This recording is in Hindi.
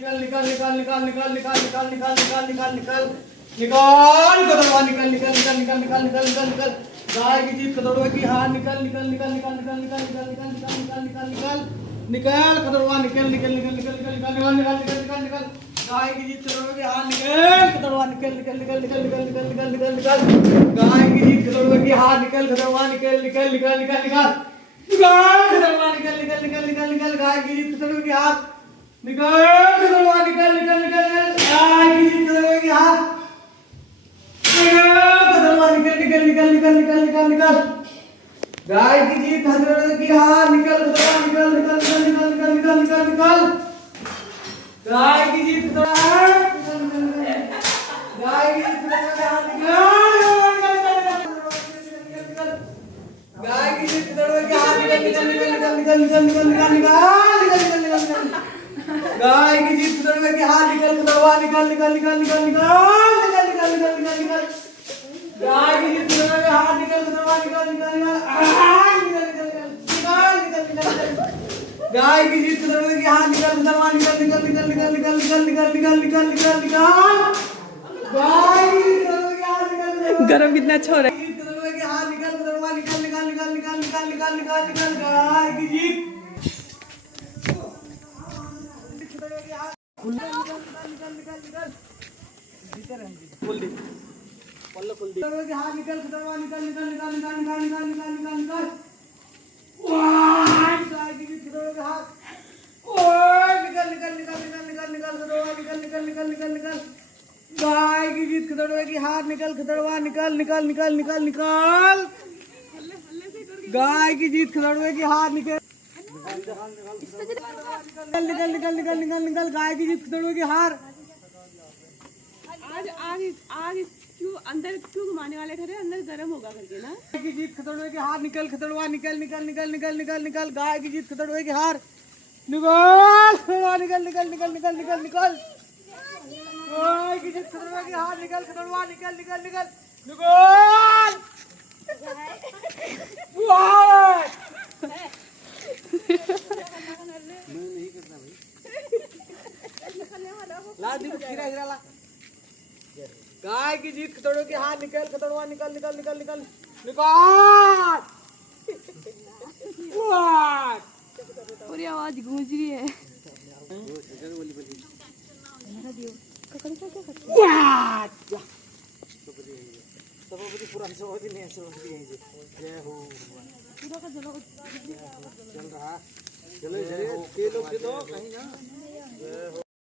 निकल निकल निकल निकल निकल निकल निकल निकल निकल निकल निकल निकाल कदरवा निकल निकल निकल निकल निकल निकल निकल निकल गाय की जीत कदरवा की हार निकल निकल निकल निकल निकल निकल निकल निकल निकल निकल निकल निकल कदरवा निकल निकल निकल निकल निकल निकल निकल निकल निकल निकल गाय की जीत कदरवा की हार निकल कदरवा निकल निकल निकल निकल निकल निकल निकल निकल निकल गाय की जीत कदरवा की हार निकल कदरवा निकल निकल निकल निकल निकल गाय कदरवा निकल निकल निकल निकल निकल गाय की जीत कदरवा की हार निकल कदरवा निकल निकल निकल गाय की जीत कदरवा की हार कदरवा निकल निकल निकल निकल निकल निकल निकल गाय की जीत कदरवा की हार निकल कदरवा निकल निकल निकल निकल निकल निकल निकल गाय की जीत कदरवा गाय की जीत कदरवा की हार गाय की जीत कदरवा की हार निकल निकल निकल निकल निकल निकल निकल निकल निकल निकल गाय की जीत कदरवा की हार निकल कदरवा निकल निकल निकल निकल निकल निकल निकल निकल निकल गाय की जीत कदरवा की हार निकल कदरवा निकल निकल निकल गाय की जीत कदरवा की हार निकल कदरवा निकल निकल निकल निकल निकल निकल निकल निकल निकल निकल गाय की जीत कदरवा की हार निकल गरम कितना अच्छा हो रहा है। जीत कदरवा की हार निकल कदरवा निकल निकल निकल निकल निकल निकल निकल निकल गाय की जीत हाथ निकल कदरवा निकल निकल निकल निकल निकल निकल निकल निकल निकल गाय की जीत कदरवा के हाथ निकल निकल निकल निकल निकल निकल कदरवा निकल निकल निकल निकल निकल गाय की जीत कदरवा की हाथ निकल कदरवा निकल निकल निकल निकल निकल गाय की जीत कदरवा की हाथ निकल निकल निकल निकल निकल निकल गाय की जीत कदरवा की हार आज आग आग क्यों अंदर क्यों घुमाने वाले थे? अंदर गर्म होगा करके ना। गाय की जीत खतड़वे की हार निकल खतड़वा निकल निकल निकल निकल निकल निकल गाय की जीत खतड़वे की हार निकल निकल निकल निकल निकल निकल निकल गाय की जीत खतड़वे की हार निकल खतड़वा निकल निकल निकल निकल गाय की जीत खतड़वे की हार निकल खतड़वा निकल निकल निकल निकल निकल पूरी आवाज गूंज रही है। सभापति पुरान सभापति नहीं सभापति यहीं से जय हो चल रहा चलो खेलो खेलो कहीं ना जय हो